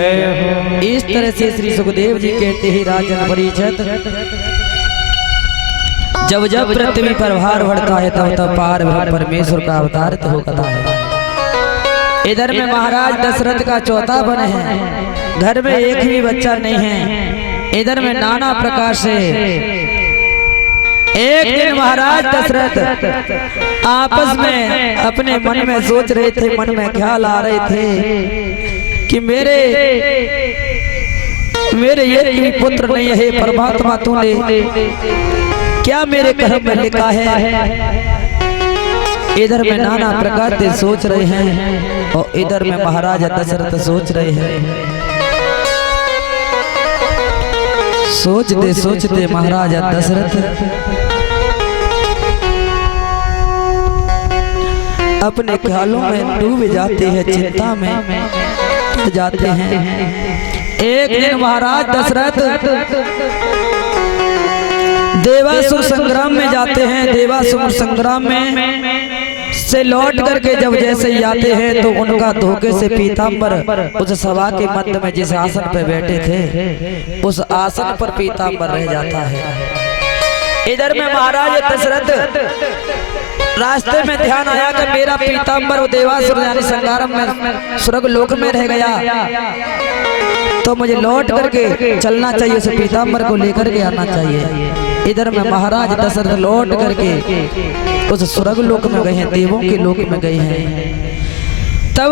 इस तरह से श्री सुखदेव जी कहते हैं राजन परीक्षित, जब जब पृथ्वी पर भार बढ़ता है तब तब पार परमेश्वर का अवतार तो होता है। इधर में महाराज दशरथ का चौथा बन है, घर में एक भी बच्चा नहीं है। इधर में नाना प्रकार से एक दिन महाराज दशरथ आपस में अपने मन में सोच रहे थे, मन में ख्याल आ रहे थे कि मेरे एक भी पुत्र नहीं है। परमात्मा तूने क्या मेरे कर्म में लिखा है। इधर में नाना प्रकार से सोच रहे हैं और इधर में महाराज दशरथ सोच रहे हैं। सोचते सोचते महाराज दशरथ अपने ख्यालों में डूब जाते हैं, चिंता में जाते हैं। एक दिन महाराज दशरथ देवासुर संग्राम में जाते हैं। देवासुर संग्राम में से लौट करके जब जैसे ही आते हैं तो उनका धोखे से पीताम्बर उस सभा के मध्य में जिस आसन पर बैठे थे उस आसन पर पीताम्बर रह जाता है। इधर में महाराज दशरथ रास्ते में ध्यान आया कि मेरा पीताम्बर देवासुर यानी संग्राम में स्वर्ग लोक में रह गया, तो मुझे लौट करके चलना चाहिए, उस पीताम्बर को लेकर के आना चाहिए। इधर में महाराज दशरथ लौट करके उस स्वर्ग लोक में गए हैं, देवों के लोक में गए हैं। तब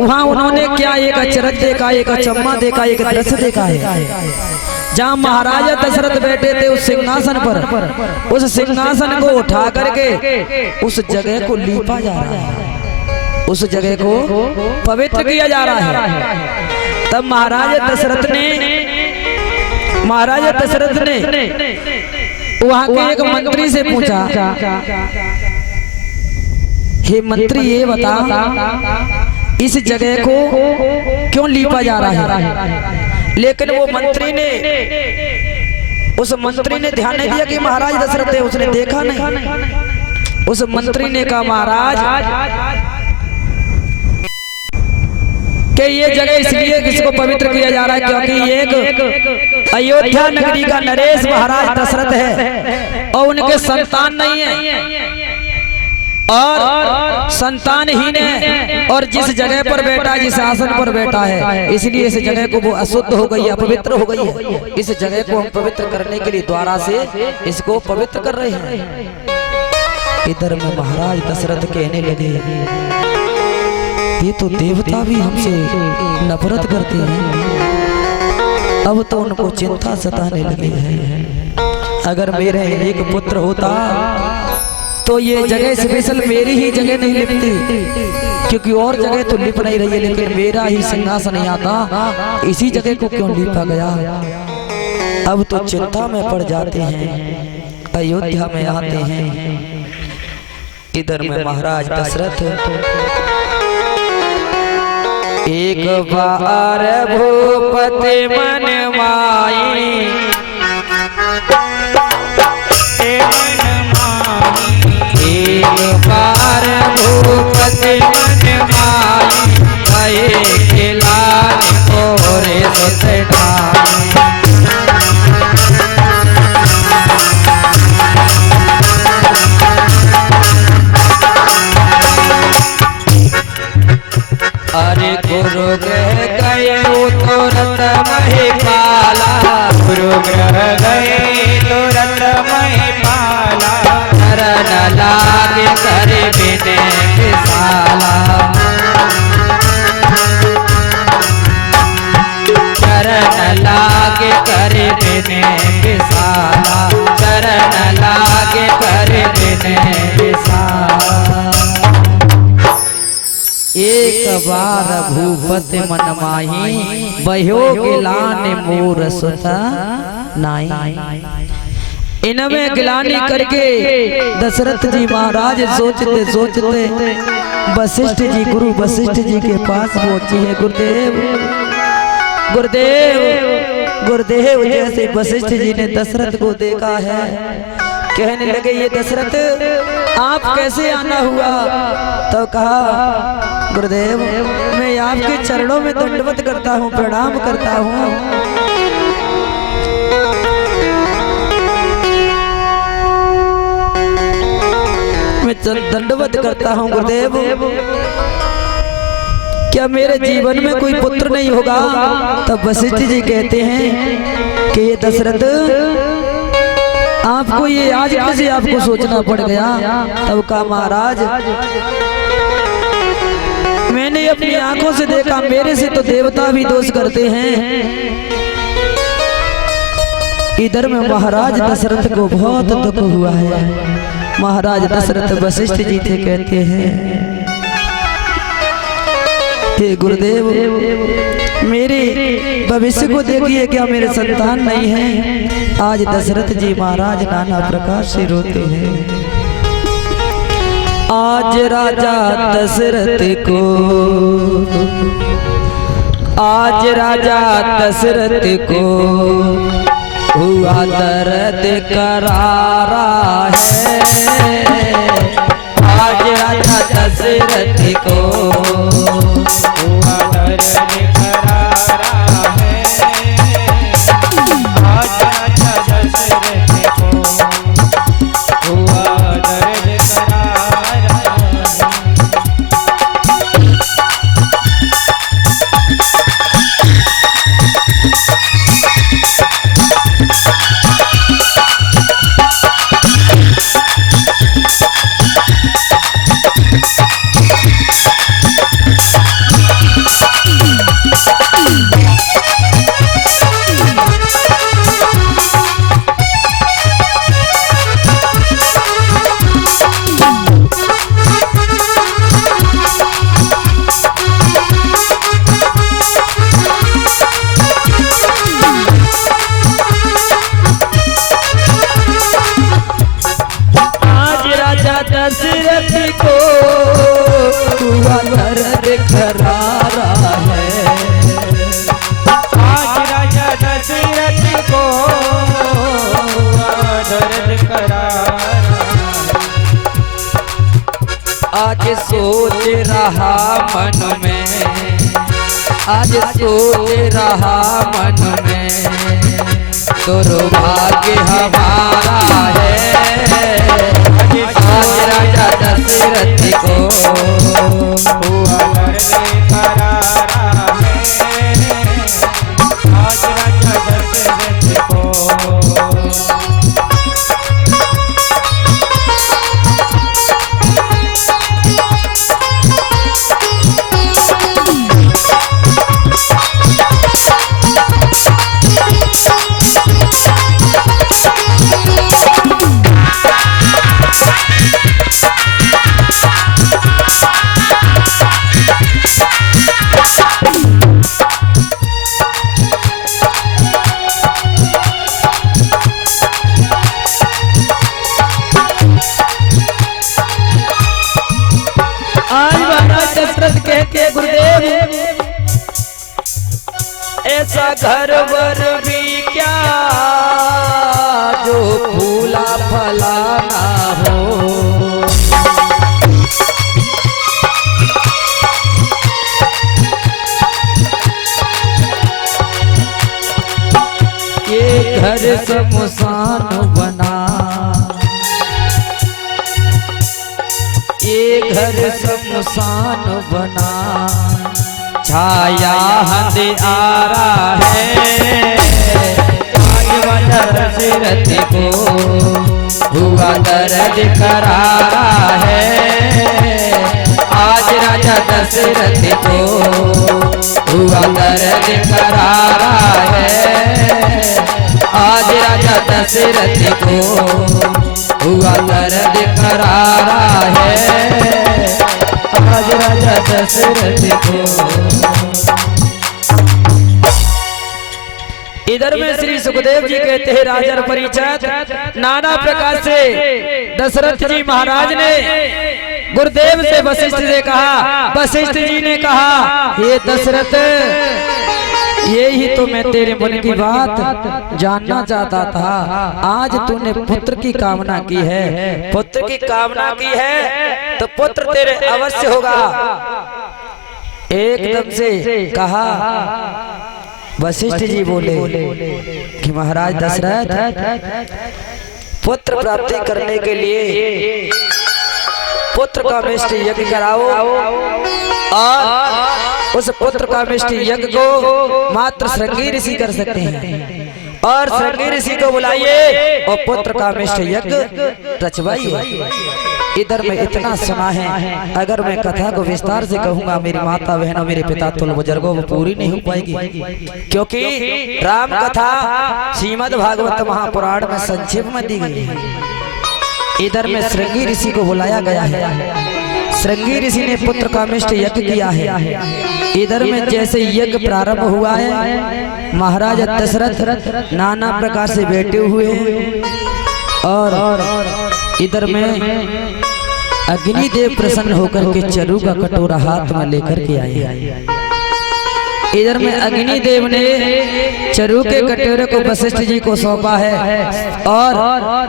वहां उन्होंने क्या एक अचरज देखा, एक अचम्मा देखा, एक दृश्य देखा है। जहाँ महाराजा दशरथ बैठे थे उस सिंहासन पर, उस सिंहासन को उठा करके उस जगह को लीपा जा रहा है, उस जगह को पवित्र किया जा रहा है। तब महाराजा दशरथ ने वहां के एक मंत्री से पूछा, हे मंत्री ये बता इस जगह को क्यों लीपा जा रहा है। लेकिन वो उस मंत्री ने ध्यान नहीं दिया कि महाराज दशरथ है, उसने देखा नहीं। उस मंत्री ने कहा महाराज कि ये जगह इसलिए किसको पवित्र किया जा रहा है क्योंकि एक अयोध्या नगरी का नरेश महाराज दशरथ है और उनके संतान नहीं है और संतानहीन है, और जिस जगह पर बैठा, जिस आसन पर बैठा है, इसलिए इस जगह को वो अशुद्ध हो गई है, अपवित्र हो गई है। इस जगह को हम पवित्र करने के लिए द्वारा से इसको पवित्र कर रहे हैं। इधर में महाराज दशरथ कहने लगे ये तो देवता भी हमसे नफरत करते हैं, अब तो उनको चिंता सताने लगी है। अगर मेरे एक पुत्र होता तो ये जगह स्पेशल मेरी ही जगह नहीं लिपती, क्योंकि और जगह तो लिप नहीं रही है, लेकिन मेरा ही सिंहासन आता, इसी जगह को क्यों लिपा गया। अब तो चिंता में पड़ जाते हैं, अयोध्या में आते हैं। इधर में महाराज दशरथ एक बार भूपति मन माई, एक बार भूपति मन माई, भये के लाल कोरे सुते अरे गुरु ग्रह गए तुरंत महिपाला, गुरु ग्रह गए तुरंत महिपाला, शरण लागे करे बिने विशाला, शरण लागे करे बिने विशाला, शरण लागे करे बिने विशाला। एक बार भूपति मन माही, बह्यो गिलान मोर सुता नाई। इनमें गिलानी करके दशरथ जी महाराज सोचते सोचते वशिष्ठ जी, गुरु वशिष्ठ जी के पास पहुंची है। गुरुदेव गुरुदेव गुरुदेव जैसे वशिष्ठ जी ने दशरथ को देखा है, कहने लगे ये दशरथ आप कैसे आना हुआ? तो कहा गुरुदेव मैं आपके चरणों में दंडवत करता हूँ, प्रणाम करता हूँ। मैं दंडवत करता हूँ गुरुदेव, क्या मेरे जीवन में कोई पुत्र नहीं होगा? तब वशिष्ठ जी कहते हैं कि ये दशरथ आपको ये आज कैसे आपको सोचना पड़ गया? तब कहा महाराज मैंने अपनी आंखों से देखा, मेरे से तो देवता भी दोष करते हैं। इधर में महाराज दशरथ को बहुत दुख हुआ है। महाराज दशरथ वशिष्ठ जी थे, कहते हैं हे गुरुदेव मेरे भविष्य को देखिए, क्या मेरे संतान नहीं है? आज दशरथ जी महाराज नाना प्रकार से रोते हैं। आज राजा दशरथ को, आज राजा दशरथ को हुआ दर्द करारा है। आज राजा दशरथ को आज सोच रहा मन में, आज सोच रहा मन में, दुर्भाग्य हमारा है। आज राजा दशरथ को हुआ दर्द करारा है। आज राजा दशरथ को कहते गुरुदेव ऐसा घर वर भी क्या जो फूला फला ना हो। ये घर शमशान बना, ये घर शमशान बना, छाया अंधियारा है। आज दशरथ को हुआ दर्द करारा है। आज राजा दशरथ को हुआ दर्द करारा है। आज राजा दशरथ को हुआ दर्द करारा है। आज राजा दशरथ को। इधर में श्री सुखदेव जी कहते हैं राजा परिचय नाना प्रकार से दशरथ जी महाराज ने गुरुदेव से वशिष्ठ से कहा। वशिष्ठ जी ने कहा हे दशरथ ये ही तो तो मैं तेरे मन की बात जानना चाहता था। आज तूने पुत्र की कामना की है, पुत्र की कामना की है तो पुत्र तेरे अवश्य होगा। एकदम से कहा वशिष्ठ जी बोले कि महाराज दशरथ, पुत्र प्राप्ति करने के लिए पुत्र का मिष्ट यज्ञ कराओ और उस पुत्र का मिष्ट यज्ञ को मात्र श्रृंगी ऋषि कर सकते हैं। और श्रृंगी ऋषि को बुलाइए और पुत्र का मिष्ट यज्ञ रचवाइए। इधर में इतना सुना है, अगर मैं कथा को विस्तार से कहूंगा मेरी माता बहनों मेरे पिता तुल बुजुर्गों वो पूरी नहीं हो पाएगी, क्योंकि राम कथा श्रीमद् भागवत महापुराण में संक्षेप में दी गई है। इधर में श्रृंगी ऋषि को बुलाया गया है। श्रृंगी ऋषि ने पुत्र का मिष्ट यज्ञ किया है। इधर में जैसे यज्ञ प्रारंभ हुआ है, महाराज दशरथ नाना प्रकार से बैठे हुए हैं और इधर में अग्निदेव प्रसन्न होकर के चरु का कटोरा हाथ में लेकर के आए। इधर में अग्निदेव ने चरु के कटोरे को वशिष्ठ जी को सौंपा है और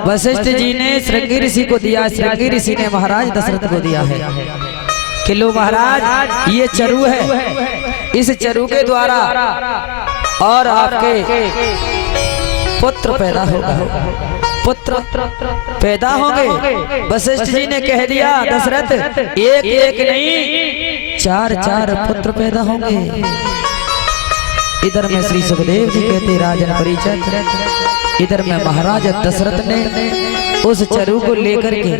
वशिष्ठ जी ने श्रृंगी ऋषि को दिया। श्रृंगी ऋषि ने महाराज दशरथ को दिया है कि लो महाराज ये चरु है, इस चरु के द्वारा और आपके पुत्र पैदा होगा, पुत्र पैदा होंगे। वशिष्ठ जी ने कह दिया दशरथ एक एक नहीं चार चार पुत्र पैदा होंगे। इधर में श्री सुखदेव जी कहते राजन परिचय। इधर में महाराज दशरथ ने उस चरु को लेकर के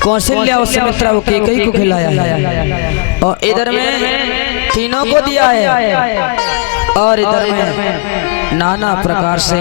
कौशल्या और सुमित्रा को कैकेयी को खिलाया है और इधर में तीनों को दिया है और इधर में नाना प्रकार से